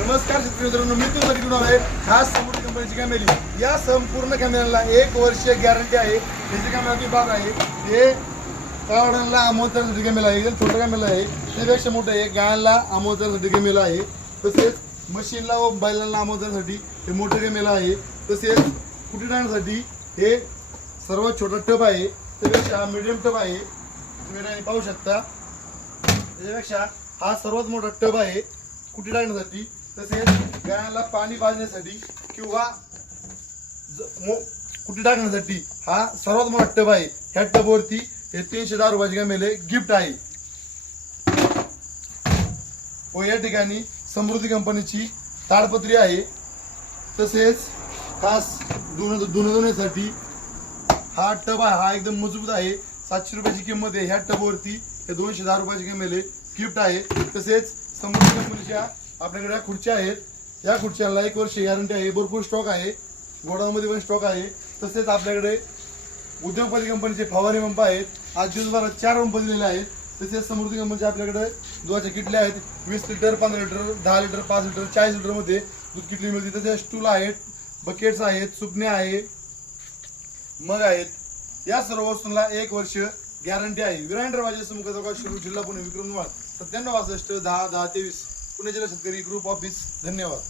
नमस्कार शेतकरी मित्रांनो, मी तुमचा घेऊन आलोय खास समुद्री कंपनीची कॅमेरी। या संपूर्ण कॅमेऱ्याला 1 वर्ष गॅरंटी आहे। त्याची कॅमेरा तुम्ही बघा आहे, हे कावडांना आमोदण्यासाठी कॅमेरा आहे, एकदम छोटा कॅमेरा आहे, त्यापेक्षा मोठं आहे। गायांना आमोदण्यासाठी कॅमेरा आहे, तसेच मशीनला व बैलांना आमोदण्यासाठी हे मोठं कॅमेरा आहे। तसेच कुटी टाकण्यासाठी हे सर्वात छोटा टब आहे, त्यापेक्षा हा मीडियम टब आहे, तुम्ही पाहू शकता। त्याच्यापेक्षा हा सर्वात मोठा टब आहे कुटी टाकण्यासाठी। तसेच गायांना पाणी पाजण्यासाठी किंवा कुटी टाकण्यासाठी हा सर्वात मोठा टब आहे। ह्या टबवरती हे 310 रुपयाचे कॅमेरे गिफ्ट आहे। व या ठिकाणी समृद्धी कंपनीची ताडपत्री आहे। तसेच खास धुण्यासाठी हा टब आहे, हा एकदम मजबूत आहे। 700 रुपयाची किंमत आहे। ह्या टबवरती हे 210 रुपयाचे कॅमेरे गिफ्ट आहे। तसेच समृद्धी कंपनीच्या आपल्याकडे खुर्च्या आहेत, या खुर्च्याला 1 वर्ष गॅरंटी आहे। भरपूर स्टॉक आहे, गोडाऊनमध्ये पण स्टॉक आहे। तसेच आपल्याकडे उद्योगपती कंपनीचे फवारणी पंप आहेत, आज दिवसभरात 4 पंप दिलेले आहेत। तसेच समृद्धी कंपनीचे आपल्याकडे दुधाच्या किटल्या आहेत, 20 litre, 15 litre, 10 litre, 5 litre, 40 litre मध्ये दूध किटली मिळते। तसेच स्टूल आहेत, बकेट्स आहेत, सुपण्या आहे, मग आहेत। या सर्व वस्तूंना 1 वर्ष गॅरंटी आहे। विरांडर वाजे समुख शिरूर जिल्हा पुणे विक्रमवार 97 62 10 10 23 पुणे जिल्हा शेतकरी ग्रुप ऑफिस। धन्यवाद।